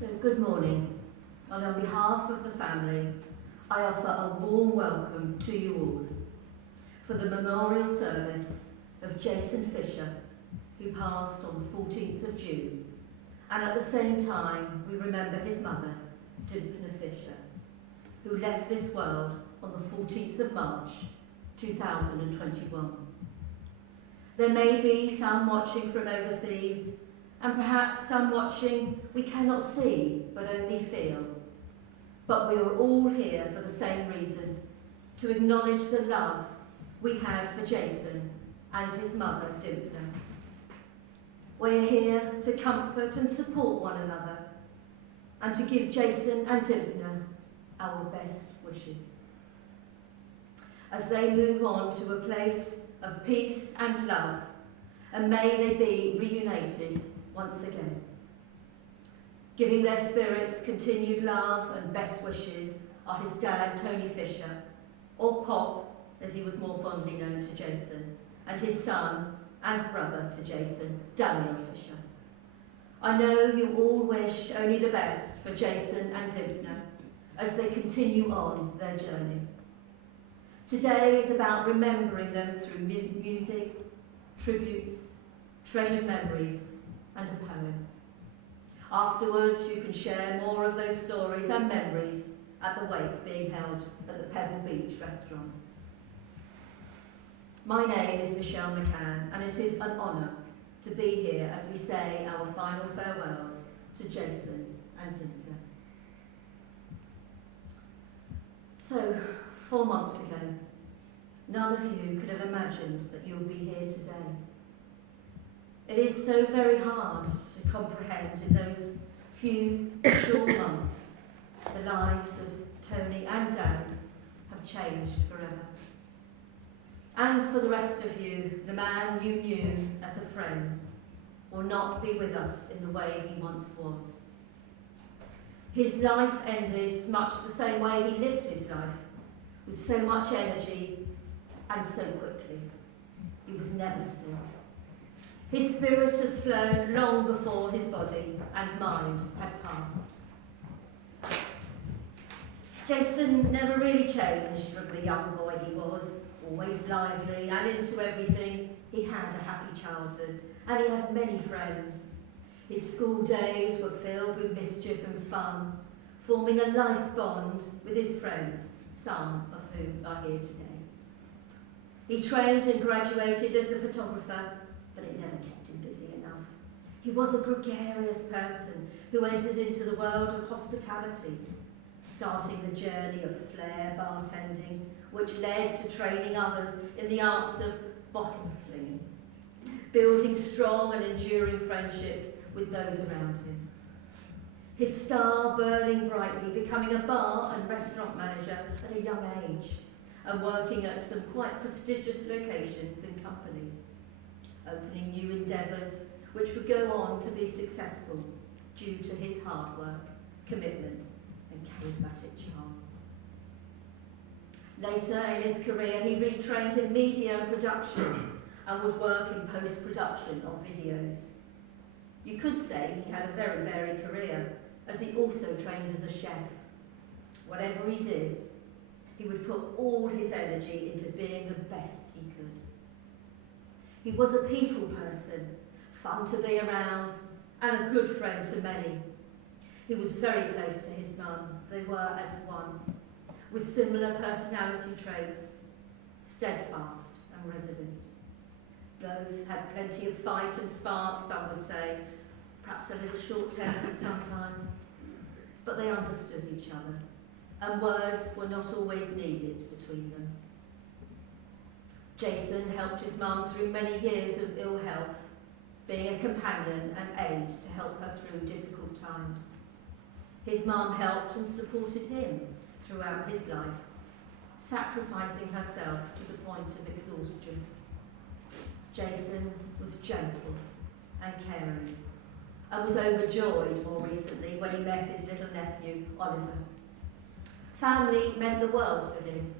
So good morning, and on behalf of the family, I offer a warm welcome to you all for the memorial service of Jason Fisher, who passed on the 14th of June, and at the same time we remember his mother, Dympna Fisher, who left this world on the 14th of March 2021. There may be some watching from overseas, and perhaps some watching we cannot see but only feel. But we are all here for the same reason, to acknowledge the love we have for Jason and his mother, Dympna. We're here to comfort and support one another, and to give Jason and Dympna our best wishes as they move on to a place of peace and love, and may they be reunited once again. Giving their spirits continued love and best wishes are his dad, Tony Fisher, or Pop, as he was more fondly known to Jason, and his son and brother to Jason, Daniel Fisher. I know you all wish only the best for Jason and Dympna as they continue on their journey. Today is about remembering them through music, tributes, treasured memories, and a poem. Afterwards, you can share more of those stories and memories at the wake being held at the Pebble Beach restaurant. My name is Michelle McCann, and it is an honour to be here as we say our final farewells to Jason and Dympna. So, 4 months ago, none of you could have imagined that you would be here today. It is so very hard to comprehend in those few short months the lives of Tony and Dan have changed forever. And for the rest of you, the man you knew as a friend will not be with us in the way he once was. His life ended much the same way he lived his life, with so much energy and so quickly. He was never still. His spirit has flown long before his body and mind had passed. Jason never really changed from the young boy he was, always lively and into everything. He had a happy childhood and he had many friends. His school days were filled with mischief and fun, forming a life bond with his friends, some of whom are here today. He trained and graduated as a photographer, but it never kept him busy enough. He was a gregarious person who entered into the world of hospitality, starting the journey of flair bartending, which led to training others in the arts of bottle slinging, building strong and enduring friendships with those around him. His star burning brightly, becoming a bar and restaurant manager at a young age, and working at some quite prestigious locations and companies, opening new endeavours which would go on to be successful due to his hard work, commitment and charismatic charm. Later in his career he retrained in media and production and would work in post-production of videos. You could say he had a very varied career, as he also trained as a chef. Whatever he did, he would put all his energy into being the best he could. He was a people person, fun to be around, and a good friend to many. He was very close to his mum. They were as one, with similar personality traits, steadfast and resolute. Both had plenty of fight and spark, some would say, perhaps a little short-tempered sometimes, but they understood each other, and words were not always needed between them. Jason helped his mum through many years of ill health, being a companion and aid to help her through difficult times. His mum helped and supported him throughout his life, sacrificing herself to the point of exhaustion. Jason was gentle and caring, and was overjoyed more recently when he met his little nephew, Oliver. Family meant the world to him.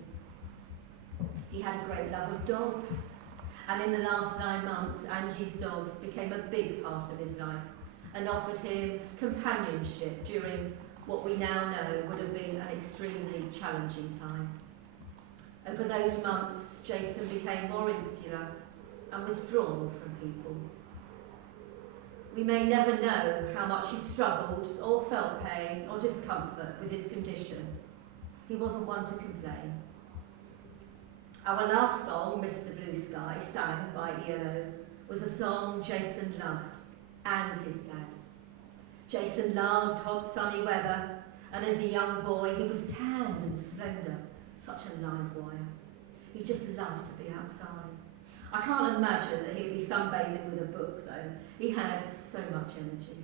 He had a great love of dogs, and in the last 9 months, Angie's dogs became a big part of his life, and offered him companionship during what we now know would have been an extremely challenging time. Over those months, Jason became more insular and withdrawn from people. We may never know how much he struggled or felt pain or discomfort with his condition. He wasn't one to complain. Our last song, Mr. Blue Sky, sang by ELO, was a song Jason loved, and his dad. Jason loved hot sunny weather, and as a young boy he was tanned and slender, such a live wire. He just loved to be outside. I can't imagine that he'd be sunbathing with a book though. He had so much energy.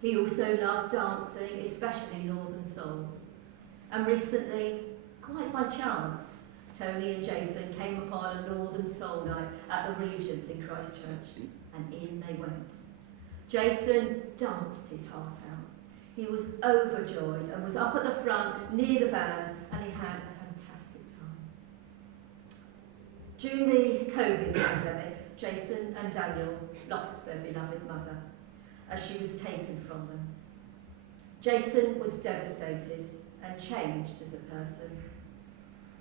He also loved dancing, especially Northern Soul. And recently, quite by chance, Tony and Jason came upon a Northern Soul night at the Regent in Christchurch, and in they went. Jason danced his heart out. He was overjoyed and was up at the front near the band, and he had a fantastic time. During the COVID pandemic, Jason and Daniel lost their beloved mother as she was taken from them. Jason was devastated and changed as a person,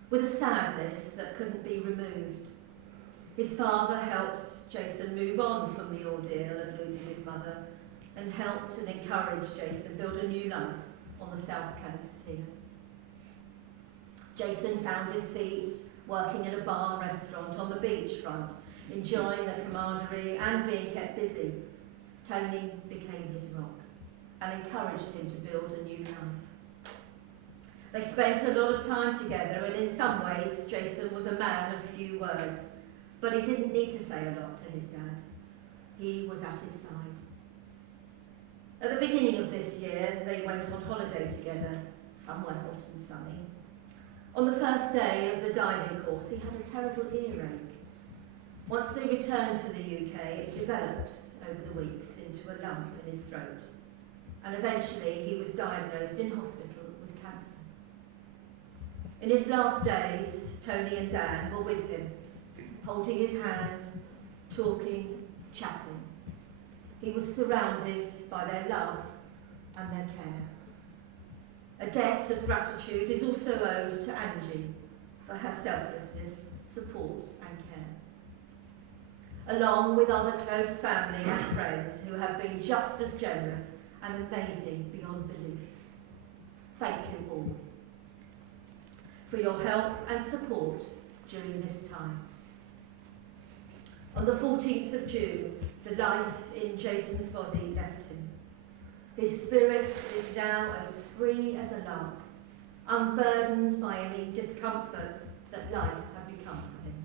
with a sadness that couldn't be removed. His father helped Jason move on from the ordeal of losing his mother and helped and encouraged Jason build a new life on the south coast here. Jason found his feet working in a bar and restaurant on the beachfront, enjoying the camaraderie and being kept busy. Tony became his rock and encouraged him to build a new life. They spent a lot of time together, and in some ways Jason was a man of few words, but he didn't need to say a lot to his dad. He was at his side. At the beginning of this year, they went on holiday together, somewhere hot and sunny. On the first day of the diving course, he had a terrible earache. Once they returned to the UK, it developed over the weeks into a lump in his throat, and eventually he was diagnosed in hospital with cancer. In his last days, Tony and Dan were with him, holding his hand, talking, chatting. He was surrounded by their love and their care. A debt of gratitude is also owed to Angie for her selflessness, support and care, along with other close family and friends who have been just as generous and amazing beyond belief. Thank you all for your help and support during this time. On the 14th of June, the life in Jason's body left him. His spirit is now as free as a lark, unburdened by any discomfort that life had become for him.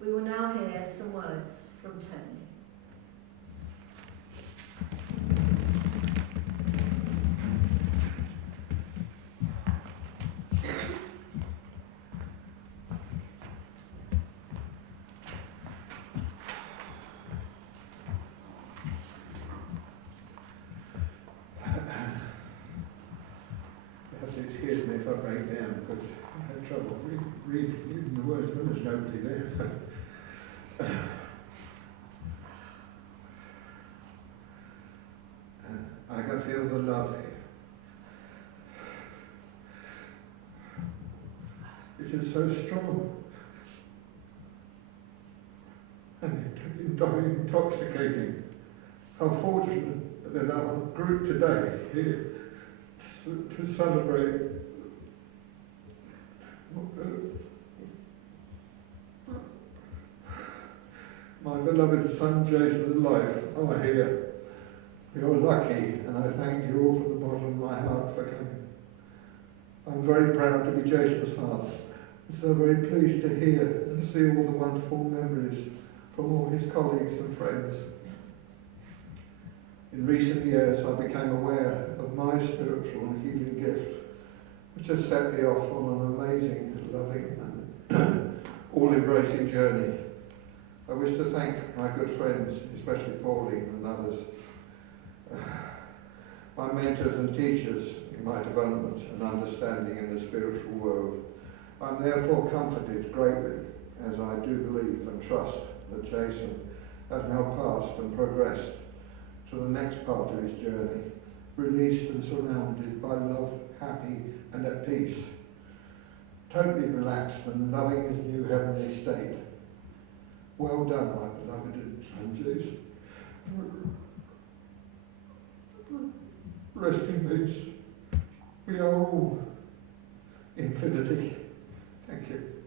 We will now hear some words from Tony. Excuse me if I break down, because I had trouble reading the words when there's nobody there. I can feel the love here. It is so strong and intoxicating. How fortunate that our group today here to celebrate my beloved son Jason's life are here. You're lucky, and I thank you all from the bottom of my heart for coming. I'm very proud to be Jason's father, and so very pleased to hear and see all the wonderful memories from all his colleagues and friends. In recent years, I became aware of my spiritual and healing gift, which has set me off on an amazing, loving and all-embracing journey. I wish to thank my good friends, especially Pauline and others, my mentors and teachers in my development and understanding in the spiritual world. I'm therefore comforted greatly, as I do believe and trust that Jason has now passed and progressed to the next part of his journey, released and surrounded by love, happy and at peace, totally relaxed and loving his new heavenly state. Well done, my beloved Sanjays. Rest in peace. We are all infinity. Thank you.